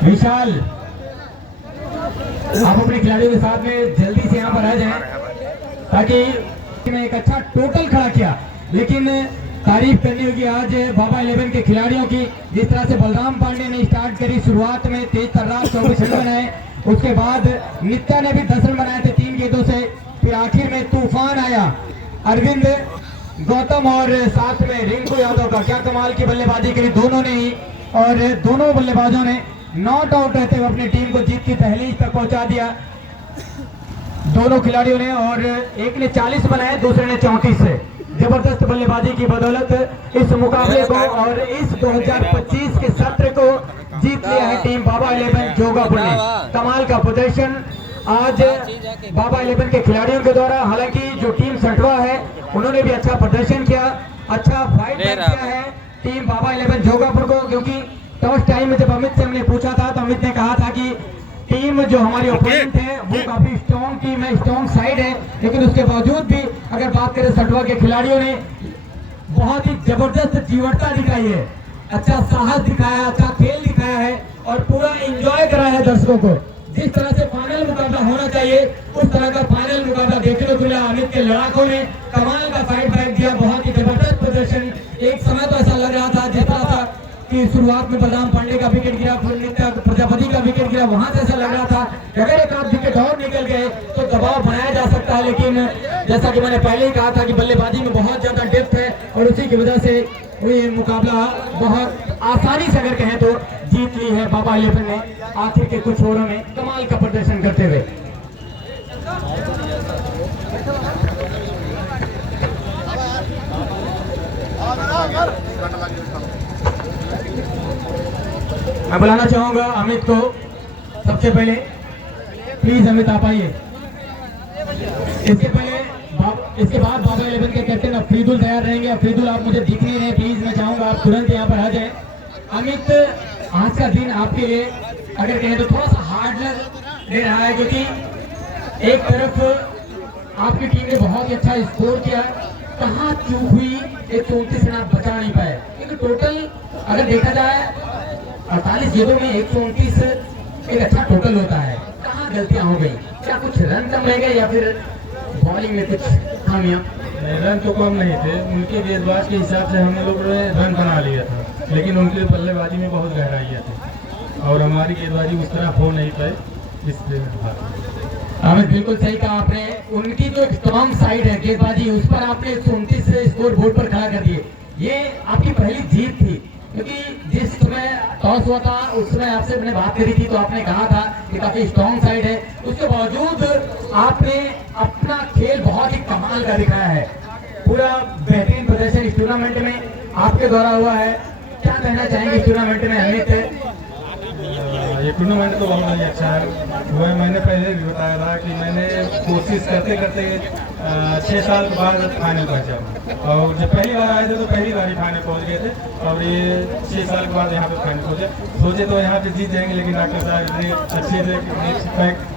विशाल, आप अपने खिलाड़ियों के साथ में जल्दी से यहाँ पर आ जाएं ताकि मैं एक अच्छा टोटल खड़ा किया। लेकिन तारीफ करनी होगी आज बाबा 11 के खिलाड़ियों की, जिस तरह से बलराम पांडे ने स्टार्ट करी शुरुआत में तेज तर्रार 24 रन बनाए, उसके बाद नित्या ने भी 10 रन बनाए थे 3 गेंदों से, फिर आखिर में तूफान आया अरविंद गौतम और साथ में रिंकू यादव का। क्या कमाल की बल्लेबाजी करी दोनों ने ही, और दोनों बल्लेबाजों ने नॉट आउट रहते हुए अपनी टीम को जीत की दहलीज तक पहुंचा दिया दोनों खिलाड़ियों ने। और एक ने 40 बनाए, दूसरे ने 34 से। जबरदस्त बल्लेबाजी की बदौलत इस मुकाबले को और इस 2025 के सत्र को जीत लिया है टीम बाबा 11 जोगापुर ने। कमाल का प्रदर्शन आज बाबा 11 के खिलाड़ियों के द्वारा। हालांकि जो टीम सटवा है उन्होंने भी अच्छा प्रदर्शन किया, अच्छा फाइट किया है टीम बाबा 11 जोगापुर को, क्योंकि टॉस टाइम में जब अमित से हमने पूछा था तो अमित ने कहा था कि टीम जो हमारी ओपोनेंट है वो काफी स्ट्रॉन्ग टीम है, स्ट्रॉन्ग साइड है, लेकिन उसके बावजूद भी अगर बात करें सटवा के खिलाड़ियों ने बहुत ही जबरदस्त जीवटता दिखाई है, अच्छा साहस दिखाया, अच्छा खेल दिखाया है और पूरा एंजॉय कराया है दर्शकों को। जिस तरह से फाइनल मुकाबला होना चाहिए उस तरह का फाइनल मुकाबला देखने को मिला। अमित के लड़ाकों ने कमाल का फाइट बैक दिया, बहुत ही जबरदस्त प्रदर्शन। एक समय तो ऐसा लग रहा था, जिस तरह था कि शुरुआत में बलराम पांडे का विकेट गिरा, फिर नित्या प्रजापति का विकेट गिरा, वहां से ऐसा लग रहा था कि अगर एक आध विकेट और निकल गए तो दबाव बनाया जा सकता है। लेकिन जैसा कि मैंने पहले ही कहा था कि बल्लेबाजी में बहुत ज्यादा डेप्थ है और उसी की वजह से ये मुकाबला बहुत आसानी से अगर कहें तो जीत ली है बाबा 11 ने आखिर के कुछ ओवरों में कमाल का प्रदर्शन करते हुए। मैं बुलाना चाहूंगा अमित को सबसे पहले, प्लीज अमित आप आइए। इसके बाद बाबा 11 के कैप्टन अफरीदुल तैयार रहेंगे। अफरीदुल आप मुझे दिख नहीं रहे, प्लीज मैं चाहूंगा आप तुरंत यहाँ पर आ जाए। अमित, आज का दिन आपके लिए अगर कहें तो थोड़ा सा हार्ड लग रहा है, क्योंकि एक तरफ आपकी टीम ने बहुत ही अच्छा स्कोर किया, कहाँ चूक हुई 129 रन आप बचा नहीं पाए, क्योंकि टोटल अगर देखा जाए 48 गेंदों में 129 एक अच्छा टोटल होता है। कहाँ गलतियां हो गई, क्या कुछ रन कम रह गए या फिर बॉलिंग में कुछ खामियां? रन तो कम नहीं थे, उनके गेंदबाज के हिसाब से हम लोग ने रन बना लिया था, लेकिन उनकी बल्लेबाजी में बहुत गहराइयाँ थी और हमारी गेंदबाजी उस तरह हो नहीं पाई, इसलिए हमें बिल्कुल सही कहा आपने। उनकी जो स्ट्रॉन्ग साइड है गेंदबाजी, उस पर आपने 129 स्कोर बोर्ड पर खड़ा कर दिए। ये आपकी पहली जीत थी, क्योंकि जिस समय टॉस हुआ था उस समय आपसे मैंने बात करी थी तो आपने कहा था कि काफी स्ट्रॉन्ग साइड है, उसके बावजूद आपने अपना खेल बहुत ही कमाल का दिखाया है। पूरा बेहतरीन प्रदर्शन इस टूर्नामेंट में आपके द्वारा हुआ है। क्या कहना चाहेंगे इस टूर्नामेंट में अमित? ये टूर्नामेंट तो बहुत ही अच्छा है। वह मैंने पहले भी बताया था कि मैंने कोशिश करते करते 6 साल के बाद फाइनल पहुंचा, और जब पहली बार आए थे तो पहली बार ही फाइनल पहुंच गए थे, और ये 6 साल के बाद यहाँ पे फाइनल पहुंचे। सोचे तो यहाँ पे जीत जाएंगे, लेकिन डॉक्टर साहब इतनी अच्छी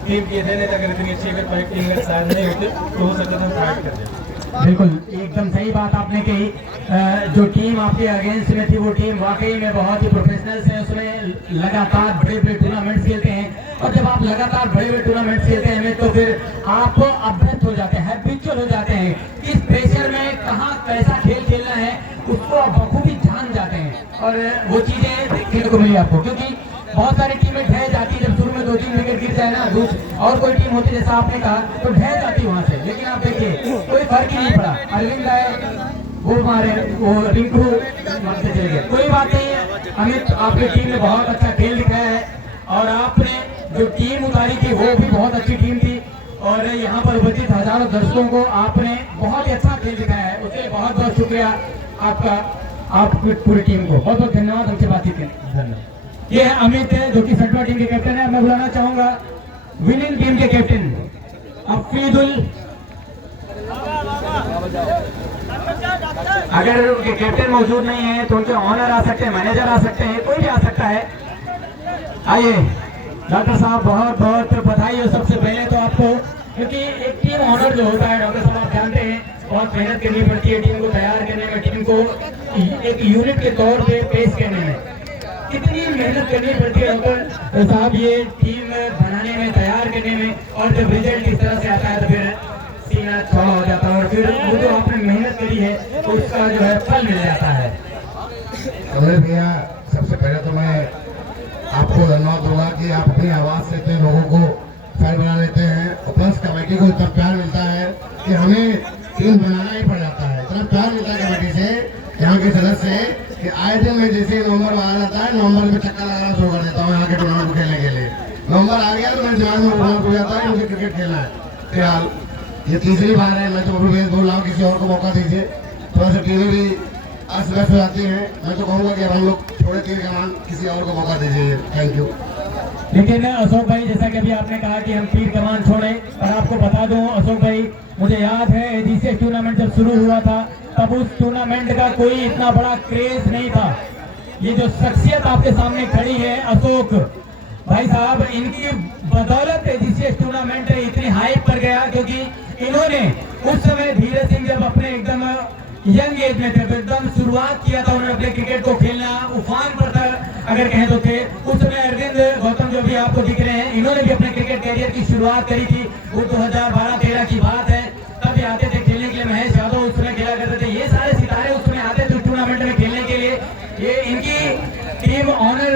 टीम किए थे, नहीं अगर इतनी अच्छी अगर टीम अगर शायद नहीं होते तो हो सकता था हम फाइट करते। बिल्कुल एकदम सही बात आपने कही। जो टीम आपके अगेंस्ट में थी वो टीम वाकई में बहुत ही प्रोफेशनल्स हैं, उसमें लगातार बड़े बड़े टूर्नामेंट्स खेलते हैं, और जब आप लगातार बड़े बड़े टूर्नामेंट्स खेलते हैं तो फिर आप अभ्यस्त हो जाते हैं, हैबिचुअल हो जाते हैं। किस प्रेशर में कहाँ कैसा खेल खेलना है उसको आप बखूबी जान जाते हैं, और वो चीजें देखने को मिली आपको। क्योंकि बहुत सारी टीमें ढह जाती है, जब शुरू में 2-3 विकेट गिर जाए ना, और कोई टीम होती जैसा आपने कहा तो ढह जाती वहां से, लेकिन आप देखिए कोई फर्क ही नहीं पड़ा। अरविंद आए, वो मारे, वो रिंकू मारते चले गए, कोई बात नहीं है। अमित, आपकी टीम ने बहुत अच्छा खेल दिखाया है, और आपने जो टीम उतारी थी वो भी बहुत अच्छी टीम थी, और यहाँ पर उपस्थित हजारों दर्शकों को आपने बहुत ही अच्छा खेल दिखाया है, उसके बहुत बहुत शुक्रिया आपका, आपकी पूरी टीम को बहुत बहुत धन्यवाद हमसे बातचीत करने। धन्यवाद। ये है अमित जो कि सटवा टीम के कैप्टन है। मैं बुलाना चाहूंगा विनिंग टीम के कैप्टन अफरीदुल। अगर उनके कैप्टन मौजूद नहीं है तो उनके ऑनर आ सकते हैं, मैनेजर आ सकते हैं, कोई भी आ सकता है। आइए डॉक्टर साहब, बहुत बहुत बधाई हो सबसे पहले तो आपको, क्योंकि एक टीम ऑनर जो होता है डॉक्टर साहब आप जानते हैं बहुत मेहनत करनी पड़ती है टीम को तैयार करने में, टीम को एक यूनिट के तौर पे पेश करने में। कितनी मेहनत करनी पड़ती है डॉक्टर साहब ये टीम बनाने में, तैयार करने में, और जब रिजल्ट इस तरह से आता है तो फिर सीना चौड़ा हो जाता है और फिर वो जो आपने मेहनत करी है तो उसका जो है फल मिल जाता है। कमलेश भैया, सबसे पहले तो मैं आपको धन्यवाद दूंगा कि आप अपनी आवाज़ से इतने लोगों को फैन बना लेते हैं और प्लस कमेटी को इतना प्यार मिलता है कि हमें टीम बनाना ही पड़ जाता है। इतना प्यार मिलता है कमेटी से, यहाँ के सदस्य से, कि आए दिन मैं जैसे नवंबर आ जाता है, नवंबर में चक्कर लगाना शुरू कर देता हूँ यहाँ के टूर्नामेंट खेलने के लिए। नवंबर आ गया तो मेरे दिमाग में टूर्नामेंट हो जाता है, मुझे क्रिकेट खेलना है। फिलहाल ये तीसरी बार है, मैं तो बोल रहा हूँ किसी और को मौका दीजिए। थोड़ा सा टीमें भी अस्त व्यस्त हो जाती हैं, मैं तो कहूँगा कि हम लोग छोड़े तीर कमान, किसी और को मौका दीजिए। Thank you. लेकिन अशोक भाई, जैसा कि अभी आपने कहा कि हम तीर कमान छोड़े, और आपको बता दूं अशोक भाई, मुझे याद है एजीसीएस टूर्नामेंट जब शुरू हुआ था तब उस टूर्नामेंट का कोई इतना बड़ा क्रेज नहीं था। ये जो शख्सियत आपके सामने खड़ी है अशोक भाई साहब, इनकी बदौलत एजीसीएस टूर्नामेंट इतनी हाइप पर गया, क्योंकि इन्होंने उस समय धीरज सिंह जब अपने एकदम यंग एज में थे, एकदम शुरुआत किया था उन्होंने अपने क्रिकेट को खेलना, उफान पर था अगर कहें तो थे उस समय। अरविंद गौतम जो भी आपको दिख रहे हैं, इन्होंने भी अपने क्रिकेट कैरियर की शुरुआत करी थी, वो 2012-13 की बात है। तब भी आते थे खेलने के लिए, महेश यादव उस समय खेला करते थे, ये सारे सितारे उस समय आते थे टूर्नामेंट में खेलने के लिए। ये इनकी टीम ऑनर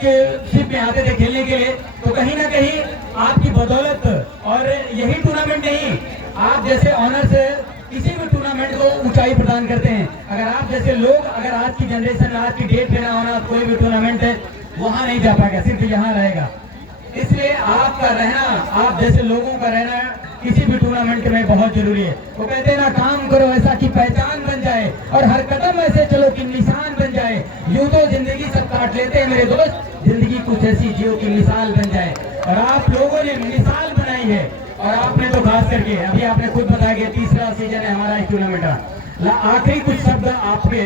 के शिप में आते थे खेलने के लिए। तो कहीं ना कहीं आपकी बदौलत, और यही टूर्नामेंट नहीं, आप जैसे ऑनर से किसी भी टूर्नामेंट को ऊंचाई प्रदान करते हैं। अगर आप जैसे लोग, अगर आज की जनरेशन में, आज की डेट पे ना होना, कोई भी टूर्नामेंट है वहां नहीं जा पाएगा, सिर्फ यहाँ रहेगा। इसलिए आपका रहना, आप जैसे लोगों का रहना किसी भी टूर्नामेंट में बहुत जरूरी है। वो कहते हैं ना, काम करो ऐसा कि पहचान बन जाए, और हर कदम ऐसे चलो कि निशान बन जाए। यूं तो जिंदगी सब काट लेते हैं मेरे दोस्त, जिंदगी कुछ ऐसी जियो की मिसाल बन जाए, और आप लोगों ने मिसाल बनाई है। और आपने तो खास करके अभी आपने खुद बताया कि तीसरा सीजन है हमारा इस टूर्नामेंट का। आखिरी कुछ शब्द आपके।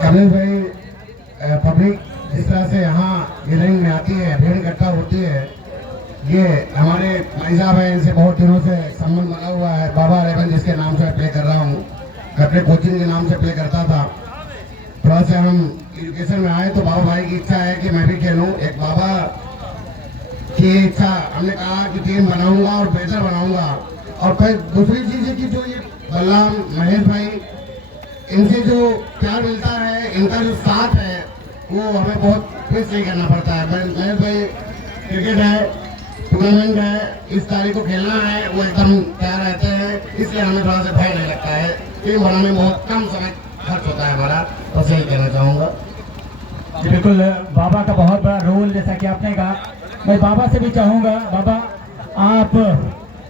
कमलेश भाई, पब्लिक जिस तरह से यहाँ गैदरिंग में आती है, भीड़ इकट्ठा होती है, ये हमारे भाई साहब हैं, इनसे बहुत दिनों से संबंध बना हुआ है। बाबा 11 जिसके नाम से प्ले कर रहा हूँ, अपने कोचिंग के नाम से प्ले करता था। थोड़ा से हम एजुकेशन में आए तो बाबा भाई की इच्छा है कि मैं भी खेलूँ। एक बाबा की इच्छा, हमने कहा कि टीम बनाऊंगा और बेहतर बनाऊंगा। और फिर दूसरी चीज है कि जो ये बलराम, महेश भाई, इनसे जो प्यार मिलता है, इनका जो साथ है, वो हमें बहुत फेस नहीं करना पड़ता है। महेश भाई, क्रिकेट है, टूर्नामेंट है, इस तारीख को खेलना है, वो एकदम तैयार रहते हैं, इसलिए हमें थोड़ा सा भय नहीं लगता है। टीम बनाने में बहुत कम समय खर्च होता है हमारा, बस यही कहना चाहूँगा। बिल्कुल, बाबा का बहुत बड़ा रोल, जैसा कि आपने कहा। मैं बाबा से भी चाहूँगा, बाबा आप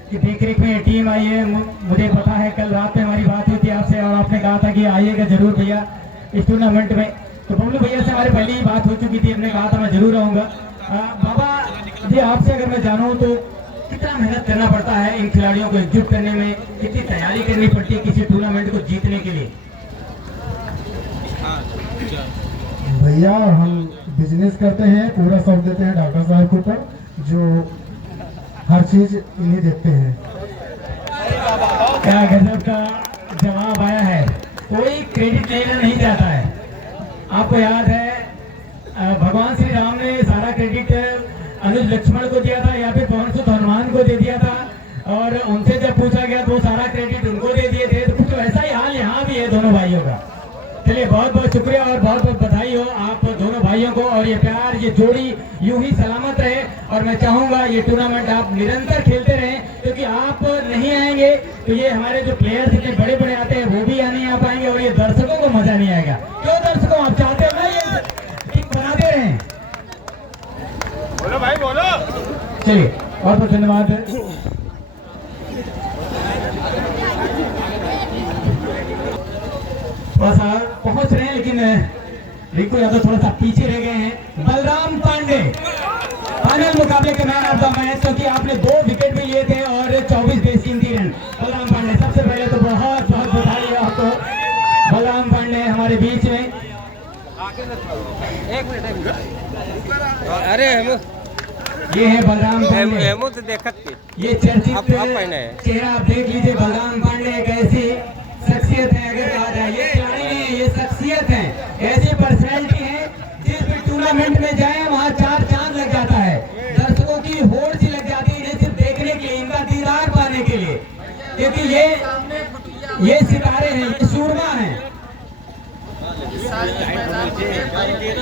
की देखरेख में टीम आई है। मुझे पता है कल रात में हमारी बात हुई थी आपसे, और आपने कहा था कि आइएगा जरूर भैया इस टूर्नामेंट में। तो बबलू भैया से हमारी पहले ही बात हो चुकी थी, हमने कहा था मैं जरूर आऊँगा। बाबा जी, आपसे अगर मैं जानूँ तो कितना मेहनत करना पड़ता है इन खिलाड़ियों को एकजुट करने में, कितनी तैयारी करनी पड़ती है किसी टूर्नामेंट को जीतने के लिए? भैया, हम बिजनेस करते हैं, पूरा सौंप देते हैं डॉक्टर साहब के ऊपर, जो हर चीज इन्हें देते हैं। क्या गजब का जवाब आया है। कोई क्रेडिट लेना नहीं चाहता है। आपको याद है भगवान श्री राम ने सारा क्रेडिट अनुज लक्ष्मण को दिया था, या फिर पवन सुत हनुमान को दे दिया था, और उनसे जब पूछा गया तो सारा क्रेडिट उनको दे दिए थे। तो कुछ ऐसा ही हाल यहाँ भी है दोनों भाइयों का। चलिए, बहुत बहुत शुक्रिया और बहुत बहुत बधाई हो आप दोनों भाइयों को, और ये प्यार, ये जोड़ी यूं ही सलामत रहे। और मैं चाहूंगा ये टूर्नामेंट आप निरंतर खेलते रहें, क्योंकि आप नहीं आएंगे तो ये हमारे जो प्लेयर्स इतने बड़े बड़े आते हैं वो भी नहीं आ पाएंगे, और ये दर्शकों को मजा नहीं आएगा। क्यों दर्शकों, आप चाहते हो ना ये टीम बनाते रहें? बोलो भाई बोलो। चलिए, बहुत बहुत धन्यवाद। थोड़ा सा पहुंच रहे हैं, लेकिन रिंकू यादव थोड़ा सा पीछे रह गए हैं। बलराम पांडे फाइनल मुकाबले के मैन ऑफ द मैच, क्योंकि आपने 2 विकेट भी लिए थे और 24 बेसिंदी रन। बलराम पांडे, सबसे पहले तो बहुत बहुत बधाई है आपको। बलराम पांडे हमारे बीच में। अरे ये है बलराम पांडे, तो देखत ये चर्चित चेहरा आप देख लीजिए। बलराम पांडे एक ऐसी शख्सियत है, अगर कहा जाए ये खिलाड़ी नहीं है, ये शख्सियत है, ऐसी पर्सनैलिटी है जिस भी टूर्नामेंट में जाए वहाँ चार चांद लग जाता है, दर्शकों की होड़ सी लग जाती है इन्हें सिर्फ देखने के लिए, इनका दीदार पाने के लिए, क्योंकि ये सितारे हैं, ये सूरमा हैं।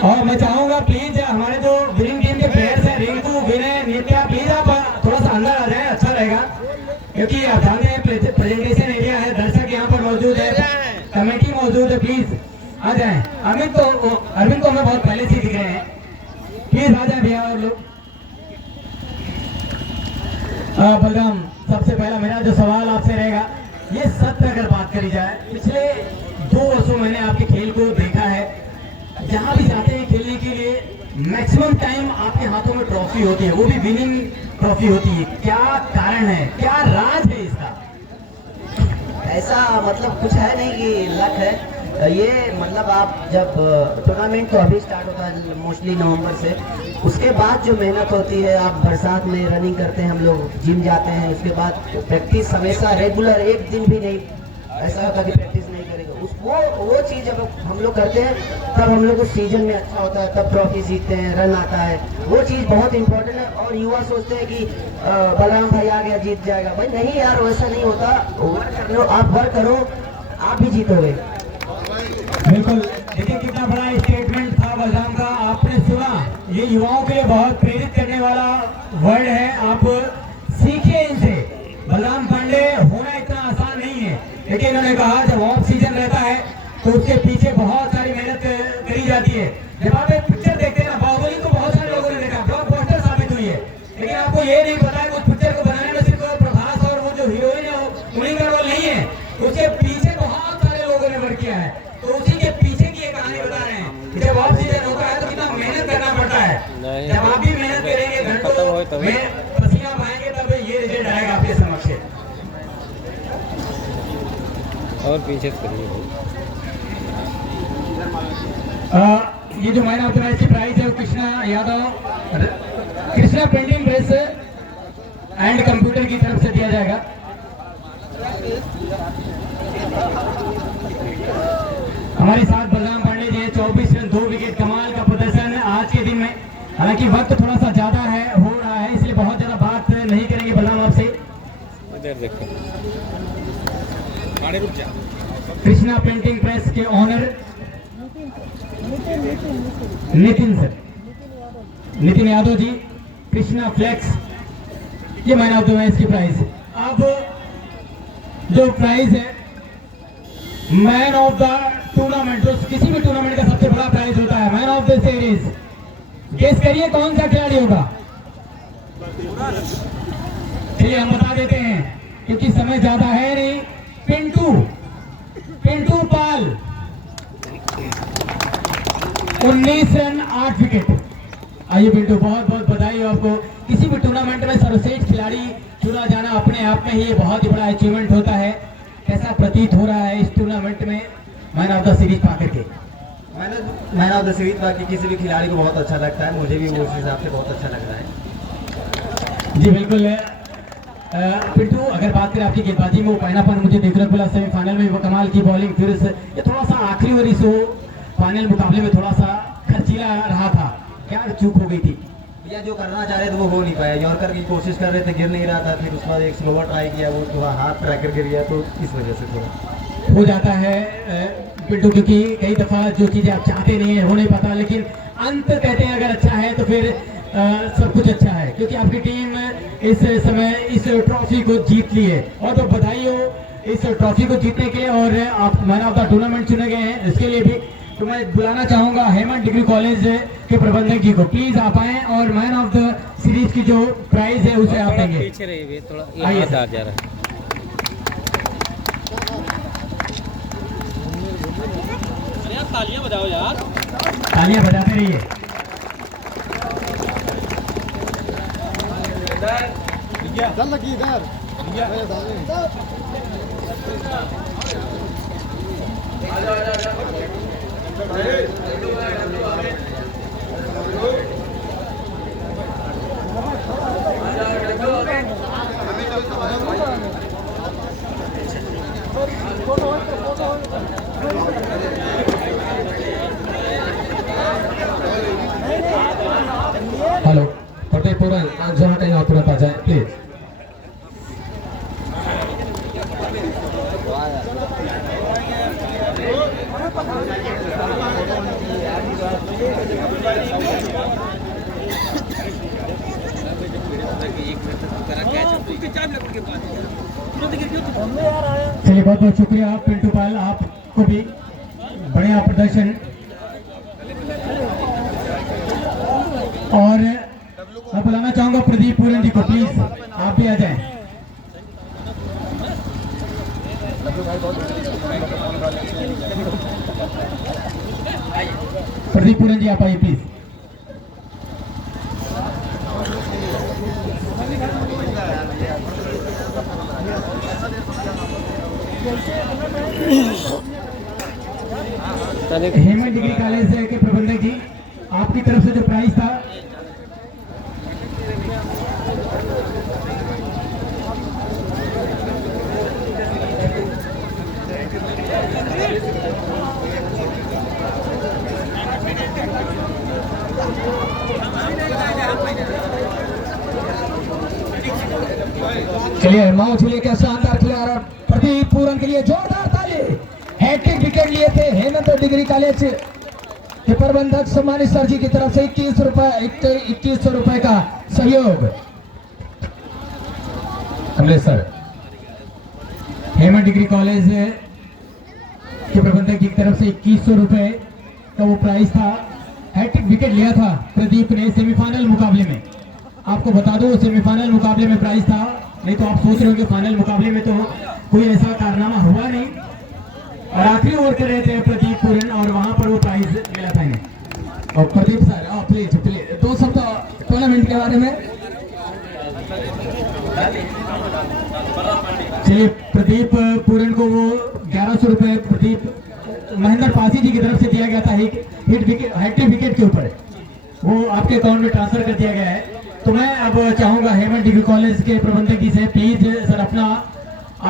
और मैं चाहूंगा प्लीज हमारे जो विनिंग टीम के प्लेयर्स हैं, रिंकू, विनय, नित्या, प्लीज आप थोड़ा सा अंदर आ जाए, अच्छा रहेगा, क्योंकि आप जानते हैं प्रेजेंटेशन एरिया है, दर्शक यहाँ पर मौजूद है, कमेटी मौजूद है, प्लीज आ जाए। अरविंद को हमें बहुत पहले से दिख रहे हैं, प्लीज आ जाए भैया और लोग। बलराम, सबसे पहला मेरा जो सवाल आपसे रहेगा, ये सत्य अगर बात करी जाए, पिछले 2 वर्षों मैंने आपके खेल को देखा है, जहां भी जाते हैं खेलने के लिए मैक्सिमम टाइम आपके हाथों में ट्रॉफी होती है, वो भी विनिंग ट्रॉफी होती है। क्या कारण है, क्या राज है इसका? ऐसा मतलब कुछ है नहीं कि लक है ये, मतलब आप जब टूर्नामेंट तो अभी स्टार्ट होता है मोस्टली नवंबर से, उसके बाद जो मेहनत होती है, आप बरसात में रनिंग करते हैं, हम लोग जिम जाते हैं, उसके बाद प्रैक्टिस हमेशा रेगुलर, एक दिन भी नहीं ऐसा होता कि प्रैक्टिस नहीं करेगा, वो चीज़ जब हम लोग करते हैं तब हम लोग को सीजन में अच्छा होता है, तब ट्रॉफी जीतते हैं, रन आता है, वो चीज़ बहुत इंपॉर्टेंट है। और युवा सोचते हैं कि बलराम भाई आ गया जीत जाएगा, भाई नहीं यार, वैसा नहीं होता, वर्क कर लो, आप वर्क करो, आप भी जीतोगे। बिल्कुल, देखिए कितना बड़ा स्टेटमेंट था बलराम का, आपने सुना, ये युवाओं के लिए बहुत प्रेरित करने वाला वर्ड है, आप सीखिए इनसे। बलराम पांडे होना इतना आसान नहीं है, लेकिन इन्होंने कहा जब ऑफ सीजन रहता है तो उसके पीछे बहुत सारी मेहनत करी जाती है। जब आप एक पिक्चर देखते हैं ना, बाहुबली को बहुत सारे लोगों ने देखा, ब्लॉकबस्टर साबित हुई है, लेकिन आपको ये नहीं पता है कि उस पिक्चर को बनाने में सिर्फ प्रभास और वो जो हीरोइन है उन्हीं का रोल नहीं है, उसके पीछे बहुत सारे लोगों ने वर्क किया है। तो उसी के पीछे की एक कहानी बता रहे हैं कि जब ऑफ सीजन होता है तो कितना मेहनत करना पड़ता है, जब आप भी मेहनत करेंगे, घंटों में पसीना बहाएंगे, तब ये रिजल्ट आएगा आपके समक्ष। और पीछे करिए ये जो मैन ऑफ द मैच की प्राइज है वो Krishna Yadav, Krishna printing press and computer की तरफ से दिया जाएगा। हमारे साथ बलराम पांडे जी, 24 रन 2 विकेट, कमाल का प्रदर्शन आज के दिन में। हालांकि वक्त थोड़ा सा ज्यादा है, हो रहा है, इसलिए बहुत ज्यादा बात नहीं करेंगे बलराम आपसे। इधर देखो, कृष्णा प्रिंटिंग प्रेस के honour Nitin sir, Nitin Yadav ji, Krishna flex, ये मैन ऑफ द मैच की प्राइज। अब जो प्राइज है मैन ऑफ द टूर्नामेंट, जो किसी भी टूर्नामेंट का सबसे बड़ा प्राइज होता है, man of the series, guess करिए कौन सा खिलाड़ी होगा? चलिए हम बता देते हैं क्योंकि समय ज्यादा है नहीं। पिंटू पाल, 19 रन 8 विकेट। आइए पिंटू, बहुत बहुत बधाई हो आपको। किसी भी टूर्नामेंट में सर्वश्रेष्ठ खिलाड़ी चुना जाना अपने आप में ही ये बहुत ही बड़ा अचीवमेंट होता है। कैसा प्रतीत हो रहा है इस टूर्नामेंट में मैन ऑफ द सीरीज पाकर के? मैन ऑफ द सीरीज बाकी किसी भी खिलाड़ी को बहुत अच्छा लगता है, मुझे भी उस हिसाब से बहुत अच्छा लग रहा है। जी बिल्कुल। पिंटू, अगर बात करें आपकी गेंदबाजी में, वो पहनापन मुझे देखने को मिला सेमीफाइनल में, वो कमाल की बॉलिंग, फिर ये थोड़ा सा आखिरी ओवर इस फाइनल मुकाबले में थोड़ा सा खर्चीला रहा था, क्या चूक हो गई थी? भैया जो करना चाह रहे थे वो हो नहीं पाया, यॉर्कर की कोशिश कर रहे थे, गिर नहीं रहा था, फिर उसके बाद एक स्लोवर ट्राई किया, वो थोड़ा हाथ ट्रैकर गिर गया, तो इस वजह से थोड़ा हो जाता है पिंटू, क्योंकि कई दफा जो चीजें आप चाहते नहीं है हो नहीं पाता, लेकिन अंत कहते हैं अगर अच्छा है तो फिर सब कुछ अच्छा है, क्योंकि आपकी टीम इस समय इस ट्रॉफी को जीत ली है। और तो बधाई हो इस ट्रॉफी को जीतने के लिए, और आप मैन ऑफ द टूर्नामेंट चुने गए हैं, इसके लिए भी तो मैं बुलाना चाहूंगा हेमंत डिग्री कॉलेज के प्रबंधक जी को, प्लीज आप आए और मैन ऑफ द सीरीज की जो प्राइज है उसे आप देंगे। पीछे रहिए थोड़ा, ये हाथ आ जा रहा है। अरे यार तालियां बजाओ यार, तालियां बजाते रहिए। चल लगी इधर प्रदीप पूरन जहाँ कहीं आप तुरंत आ जाए प्लीज। चलिए बहुत बहुत शुक्रिया पिंटू पाल, आपको भी बढ़िया प्रदर्शन। और मैं बुलाना चाहूंगा प्रदीप पूरन जी को, प्लीज आप भी आ जाएं। प्रदीप पूरन जी आप आइए प्लीज। हेमंत डिग्री कॉलेज के प्रबंधक जी, आपकी तरफ से जो प्राइज था चलिए माओ चलिए क्या शानदार खिलाड़ और प्रदीप पूरन के लिए जोरदार ताली। हैट्रिक विकेट लिए थे हेमंत डिग्री कॉलेज के प्रबंधक सम्मानित सर जी की तरफ से 2100 रुपए का सहयोग। Kamlesh sir, Hemant degree college के प्रबंधक की तरफ से 2100 रुपए का वो प्राइस था। हैट्रिक विकेट लिया था प्रदीप ने सेमीफाइनल मुकाबले में। आपको बता दो सेमीफाइनल मुकाबले में प्राइस था, नहीं तो आप सोच रहे हो कि फाइनल मुकाबले में तो कोई ऐसा कारनामा हुआ नहीं। और आखिरी ओवर कर रहे थे प्रदीप पूरन और वहां पर वो प्राइज मिला था इन्हें। और प्रदीप सर प्लीज प्लीज 2 शब्द टूर्नामेंट के बारे में। चलिए प्रदीप पूरन को वो 1100 रुपए प्रदीप महेंद्र पासी जी की तरफ से दिया गया था हैट्रिक विकेट के ऊपर, वो आपके अकाउंट में ट्रांसफर कर दिया गया है। तो मैं अब चाहूंगा हेमंत डिग्री कॉलेज के प्रबंधक जी से प्लीज सर अपना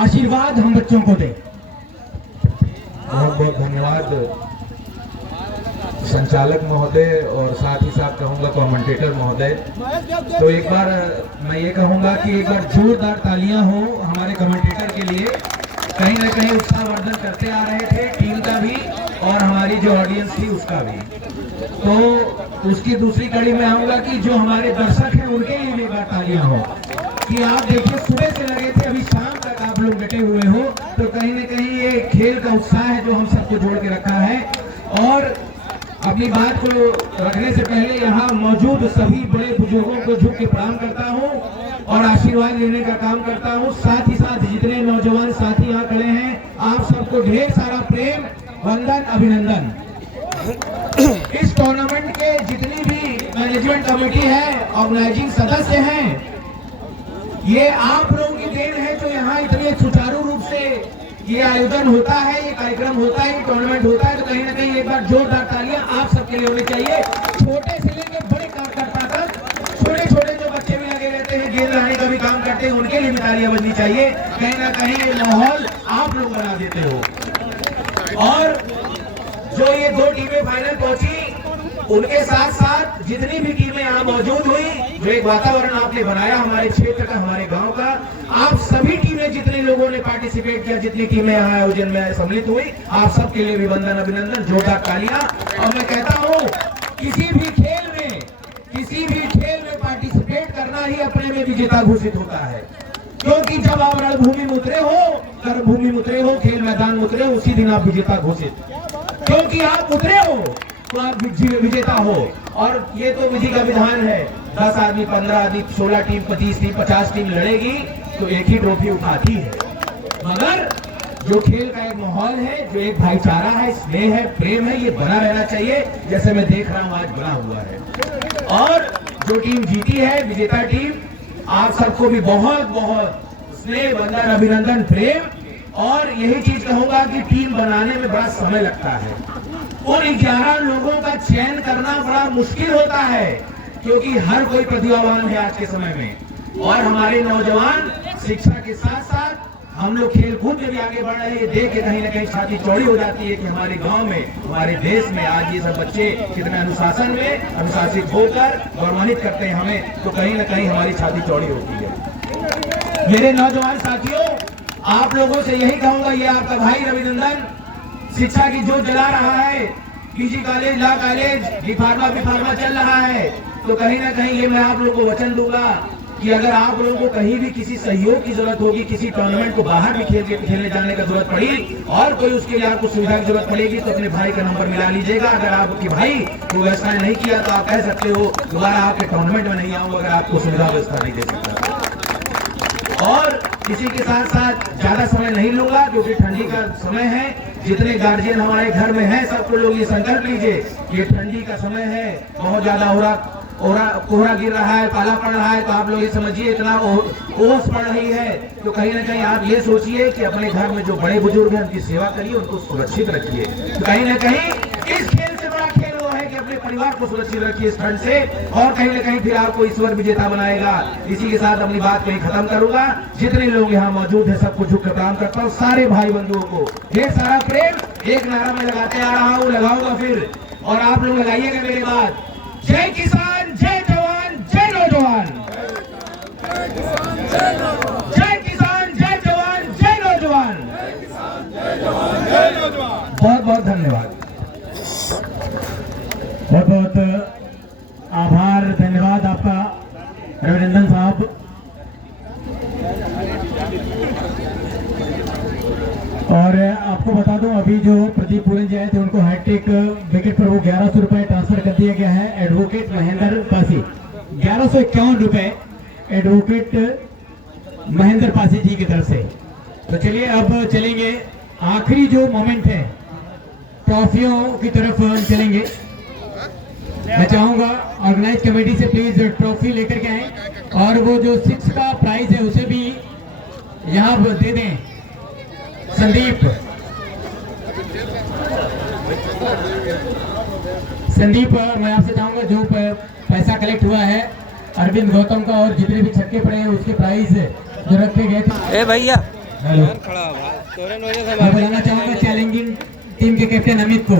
आशीर्वाद हम बच्चों को दें। बहुत बहुत धन्यवाद संचालक महोदय और साथ ही साथ कहूंगा कमेंटेटर महोदय। तो एक बार मैं ये कहूंगा कि एक बार जोरदार तालियां हो हमारे कमेंटेटर के लिए। कहीं ना कहीं उत्साहवर्धन करते आ रहे थे टीम का भी और हमारी जो ऑडियंस थी उसका भी। तो उसकी दूसरी कड़ी में आऊंगा कि जो हमारे दर्शक हैं उनके लिए एक बार तालियां हो कि आप देखिए सुबह से लगे थे अभी शाम तक आप लोग डटे हुए हो। तो कहीं ना कहीं ये खेल का उत्साह है जो हम सबको जोड़ के रखा है। और अपनी बात को रखने से पहले यहाँ मौजूद सभी बड़े बुजुर्गों को झुक के प्रणाम करता हूँ और आशीर्वाद लेने का काम करता हूँ। साथ ही साथ जितने नौजवान साथी यहाँ खड़े हैं आप सबको ढेर सारा प्रेम, वंदन, अभिनंदन। इस टूर्नामेंट के जितनी भी मैनेजमेंट कमेटी है, ऑर्गेनाइजिंग सदस्य हैं, ये आप लोगों की देन है जो यहाँ इतने सुचारू रूप से ये आयोजन होता है, ये कार्यक्रम होता है, ये टूर्नामेंट होता है। तो कहीं ना कहीं एक बार जोरदार तालियां आप सबके लिए होनी चाहिए। छोटे से लेकर बड़े कार्यकर्ता तक, छोटे छोटे जो बच्चे भी लगे रहते हैं, गेंद लाने का भी काम करते हैं, उनके लिए भी तालियां बजनी चाहिए। कहीं ना कहीं ये माहौल आप लोग बना देते हो। और जो ये 2 टीमें फाइनल पहुंची उनके साथ साथ जितनी भी टीमें यहाँ मौजूद हुई, जो एक वातावरण आपने बनाया हमारे क्षेत्र का, हमारे गांव का, आप सभी टीमें जितने लोगों ने पार्टिसिपेट किया, जितनी टीमें यहाँ आयोजन में सम्मिलित हुई, आप सबके लिए भी वंदन, अभिनंदन, जोरदार तालियां। और मैं कहता हूँ किसी भी खेल में पार्टिसिपेट करना ही अपने में विजेता घोषित होता है। क्योंकि जब आप रणभूमि में उतरे हो, रणभूमि में उतरे हो, खेल मैदान में उतरे हो, उसी दिन आप विजेता घोषित, क्योंकि आप उतरे हो तो आप विजेता हो। और ये तो विधि का विधान है, 10 आदमी, 15 आदमी, 16 टीम, 25 टीम, 50 टीम लड़ेगी तो एक ही ट्रॉफी उठाती है। मगर जो खेल का एक माहौल है, जो एक भाईचारा है, स्नेह है, प्रेम है, ये बना रहना चाहिए, जैसे मैं देख रहा हूँ आज बना हुआ है। और जो टीम जीती है, विजेता टीम, आप सबको भी बहुत बहुत स्नेह, वंदन, अभिनंदन, प्रेम। और यही चीज कहूंगा कि टीम बनाने में बड़ा समय लगता है और 11 लोगों का चयन करना बड़ा मुश्किल होता है, क्योंकि हर कोई प्रतिभावान है आज के समय में। और हमारे नौजवान शिक्षा के साथ साथ हम लोग खेल कूद में भी आगे बढ़ रहे हैं, ये देख के कहीं ना कहीं छाती चौड़ी हो जाती है कि हमारे गांव में, हमारे देश में आज ये सब बच्चे कितने अनुशासन में अनुशासित होकर गौरवान्वित करते हैं हमें, तो कहीं ना कहीं हमारी छाती चौड़ी होती है। मेरे नौजवान साथियों, आप लोगों से यही कहूंगा, ये आपका भाई रविनंदन शिक्षा की जोत जला रहा है, PG college, law college, B pharma चल रहा है, तो कहीं ना कहीं ये मैं आप लोगों को वचन दूंगा कि अगर आप लोगों को कहीं भी किसी सहयोग की जरूरत होगी, किसी टूर्नामेंट को बाहर भी खेलने जाने का जरूरत पड़ी और कोई उसके लिए आपको सुविधा की जरूरत पड़ेगी, तो अपने भाई का नंबर मिला लीजिएगा। अगर आपके भाई को व्यवस्था नहीं किया तो आप कह सकते हो दोबारा आपके टूर्नामेंट में नहीं आऊंगा, अगर आपको सुविधा व्यवस्था नहीं दे सकता। और इसी के साथ साथ ज्यादा समय नहीं लूंगा क्योंकि ठंडी का समय है। जितने गार्जियन हमारे घर में हैं, सबको लोग ये संकल्प लीजिए, ये ठंडी का समय है, बहुत ज्यादा कोहरा गिर रहा है, पाला पड़ रहा है, तो आप लोग ये समझिए इतना ओस पड़ रही है, तो कहीं ना कहीं आप ये सोचिए कि अपने घर में जो बड़े बुजुर्ग हैं उनकी सेवा करिए, उनको सुरक्षित रखिए। तो कहीं ना कहीं इस खेल से बड़ा खेल वो है कि अपने परिवार को सुरक्षित रखिए इस ठंड से, और कहीं ना कहीं फिर आपको ईश्वर विजेता बनाएगा। इसी के साथ अपनी बात कहीं खत्म करूंगा। जितने लोग यहाँ मौजूद है सबको झुक कर प्रणाम करता हूँ, सारे भाई बंधुओं को ढेर सारा प्रेम। एक नारा में लगाते आ रहा हूँ, लगाऊंगा फिर, और आप लोग लगाइएगा मेरे बात। जय किसान, जय जवान, जय नौजवान। जय किसान, जय जवान, जय नौजवान। बहुत बहुत धन्यवाद। बहुत बहुत आभार, धन्यवाद आपका रविनंदन साहब। और आपको बता दूं, अभी जो प्रदीप पूरन जी आए थे उनको हैट्रिक विकेट पर वो 1100 रुपए ट्रांसफर कर दिया गया है एडवोकेट महेंद्र पासी। 1151 रुपए एडवोकेट महेंद्र पासी जी की तरफ से। तो चलिए अब चलेंगे, आखिरी जो मोमेंट है ट्रॉफियों की तरफ चलेंगे। मैं चाहूंगा ऑर्गेनाइज कमेटी से प्लीज ट्रॉफी लेकर के आए, और वो जो 6 का प्राइज है उसे भी यहाँ दे दें। संदीप मैं आपसे चाहूंगा जो पैसा कलेक्ट हुआ है अरविंद गौतम का और जितने भी छक्के पड़े हैं उसके प्राइस जो रखे गए थे। ए भैया हेलो, खड़ा हुआ मैं बुलाना चाहूंगा चैलेंजिंग टीम के कैप्टन अमित को।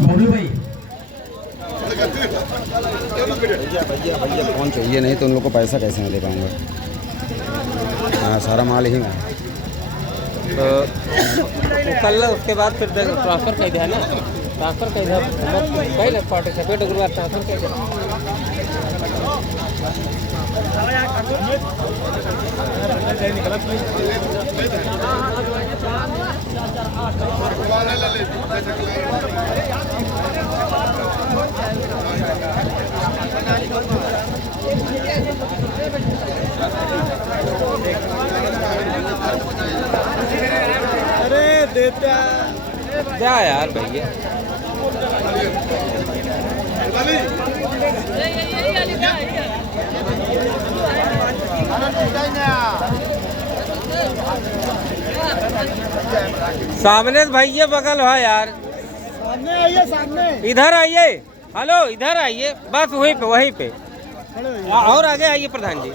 बबलू भाई, भैया कौन चाहिए, नहीं तो उन लोग को पैसा कैसे मैं दे पाऊंगा। हाँ, सारा माल ही में। तो कल उसके बाद फिर ट्रांसफर कर दिया ना, ट्रांसफर कर दिया पहले पार्टिसिपेट के बाद ट्रांसफर कर अरे देता जा यार भैया। सामने भैया बगल है यार, सामने आइए, सामने इधर आइए। हेलो इधर आइए, बस वहीं पे और आगे आइए प्रधान जी।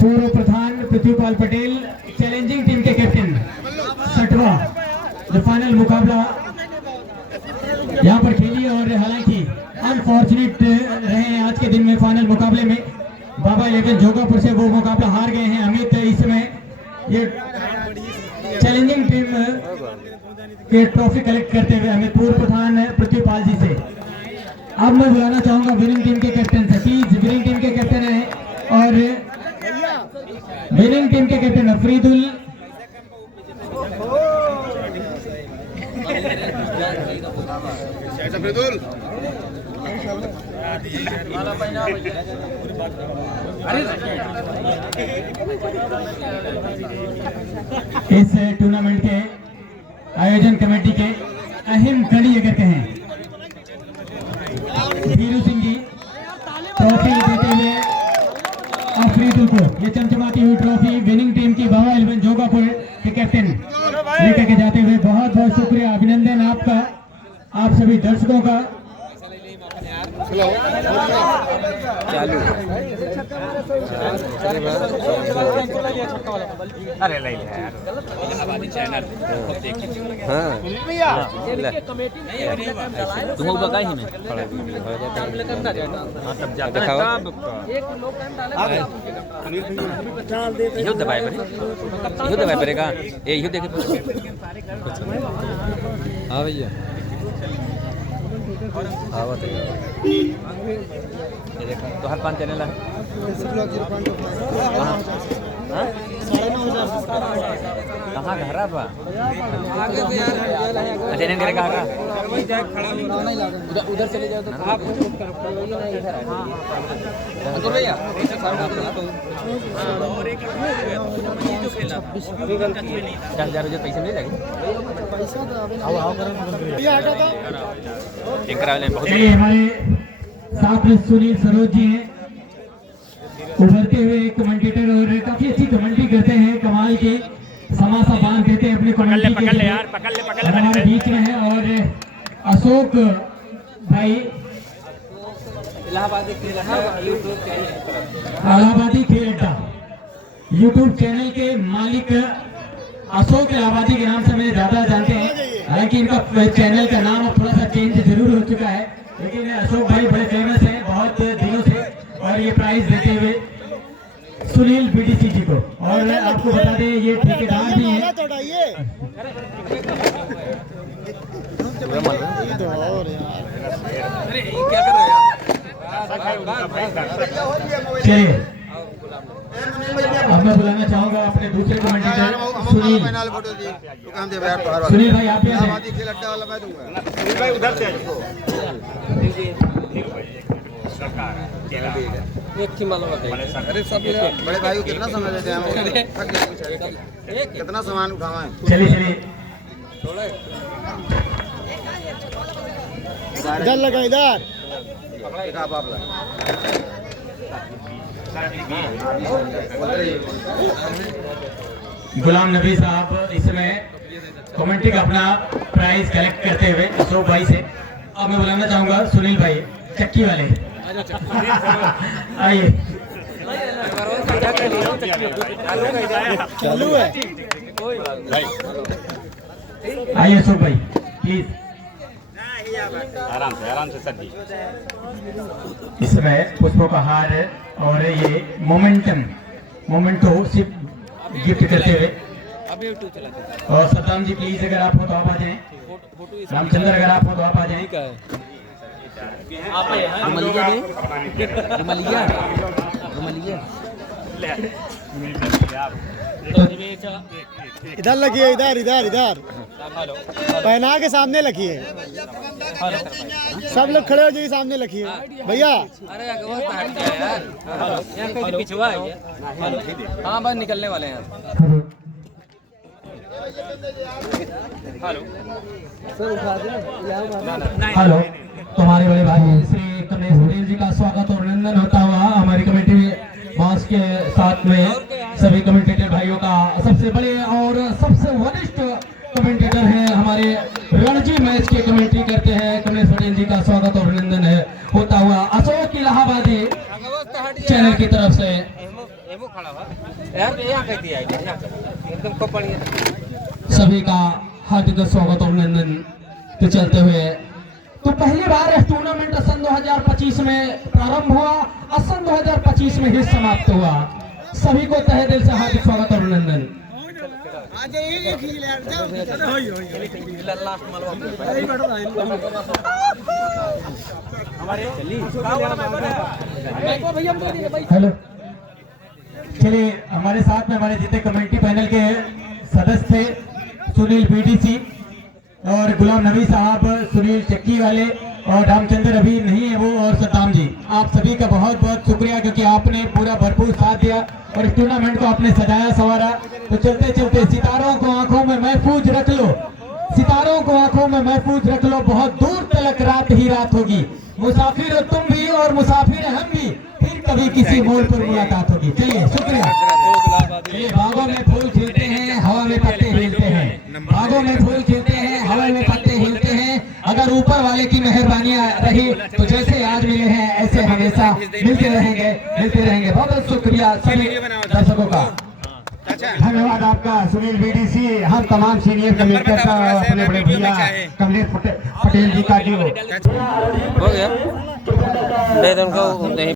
पूर्व प्रधान पृथ्वीपाल पटेल चैलेंजिंग टीम के कैप्टन, 6वां जो फाइनल मुकाबला यहाँ पर खेली, और हालांकि अनफॉर्चुनेट रहे हैं आज के दिन में फाइनल मुकाबले में। बाबा 11 जोगापुर से वो मुकाबला हार गए हैं। अमित इस समय ये चैलेंजिंग टीम के ट्रॉफी कलेक्ट करते हुए हमें पूर्व प्रधान पृथ्वीपाल जी से। अब मैं बुलाना चाहूंगा विनिंग टीम के कैप्टन से, प्लीज। विनिंग टीम के कैप्टन है और विनिंग टीम के कैप्टन अफरीदुल इस टूर्नामेंट के आयोजन कमेटी के अहम कड़ी अगर कहें, धीरू सिंह जी ट्रॉफी देते हुए अफरीदुल को ये चमचमाती हुई ट्रॉफी विनिंग टीम की बाबा 11 जोगापुर के कैप्टन लेकर के जाते हुए बहुत बहुत शुक्रिया, अभिनंदन आपका, आप सभी दर्शकों का। चालू अरे ले हाँ तुम बका ही में यो दबाए पड़ेगा ये यो देखे हाँ भैया आवत है ये देखो तो हर 5 चैनल है कहाँ घर है बा चैनल करेगा उधर चले जाओ तो आप तो भैया 10,000 रुपये पैसे मिल जाएंगे चलिए हमारे साथ में सुनील सरोज जी हैं, उभरते हुए कमेंटेटर और काफी अच्छी कमेंट्री करते हैं, कमाल की समासा बांध देते हैं अपनी कमेंट्री के लिए। हमारे बीच में है और अशोक भाई इलाहाबादी खेल अड्डा यूट्यूब चैनल के मालिक अशोक इलाहाबादी के नाम से हमें ज्यादा जानते हैं, हालांकि इनका चैनल का नाम अब थोड़ा सा चेंज जरूर हो चुका है, लेकिन अशोक भाई बड़े फेमस हैं बहुत दिनों से और ये प्राइज देते हुए सुनील बीडीसी जी को। और आपको बता दें ये ठेकेदार भी हैं। चलिए अब मैं बुलाना चाहूंगा अपने दूसरे कमेंटेटर सुनील भाई, आप यहाँ अरे सब बड़े भाई को कितना समय देते हैं, कितना सामान उठावा है। चलिए इधर लगा इधर गुलाम नबी साहब इसमें कमेंट्री का अपना प्राइज कलेक्ट करते हुए अशोक भाई से। अब मैं बुलाना चाहूंगा सुनील भाई चक्की वाले, आइए। चालू है आइए अशोक भाई प्लीज। आराम से सर जी। इसमें पुष्पों का हार और ये मोमेंटो सिर्फ गिफ्ट करते हुए। और सद्दाम जी प्लीज अगर आप हो तो आप आ जाएं, रामचंद्र अगर आप हो तो आप आ जाएं। इधर लगिए इधर इधर इधर पहना के सामने लखिए, सब लोग खड़े हो जाइए सामने लखिए भैया। हाँ बस निकलने वाले हैं। हेलो तुम्हारे बड़े भाई श्री कमलेश पटेल जी का स्वागत और अभिनंदन होता हुआ हमारी कमेटी बॉस के साथ में सभी कमेंटेटर भाइयों का सबसे बड़े और सबसे वरिष्ठ कमेंटेटर हैं हमारे रणजी मैच के कमेंट्री करते हैं कमलेश पटेल जी का स्वागत और अभिनंदन है होता हुआ अशोक इलाहाबादी चैनल की तरफ से। सभी का हार्दिक स्वागत और अभिनंदन के चलते हुए तो पहली बार इस टूर्नामेंट सन 2025 में प्रारंभ हुआ और सन 2025 में ही समाप्त हुआ। सभी को तहे दिल से हार्दिक स्वागत और अभिनंदन। हेलो चलिए हमारे साथ में हमारे जितने कमेटी पैनल के सदस्य थे सुनील बीडीसी और गुलाम नबी साहब, सुनील चक्की वाले और रामचंद्र अभी नहीं है वो, और सद्दाम जी, आप सभी का बहुत बहुत शुक्रिया क्योंकि आपने पूरा भरपूर साथ दिया और इस टूर्नामेंट को आपने सजाया संवारा। तो चलते चलते सितारों को आंखों में महफूज रख लो, सितारों को आंखों में महफूज रख लो, बहुत दूर तलक रात ही रात होगी। मुसाफिर हो तुम भी और मुसाफिर हम भी, फिर कभी किसी मोड़ पर मुलाकात होगी। चलिए शुक्रिया। ये बागों में फूल खिलते हैं, हवा में पत्ते हिलते हैं, बागों में फूल खिलते हैं, हवा में पत्ते हिलते हैं। अगर ऊपर वाले की मेहरबानियां रही तो जैसे आज मिले हैं ऐसे हमेशा मिलते रहेंगे। बहुत बहुत शुक्रिया सभी दर्शकों का। धन्यवाद आपका सुनील बीडीसी, हर तमाम सीनियर कमेंटेटर का, अपने बड़े भैया कमलेश पटेल जी का जो हो गया दे दो उनको नहीं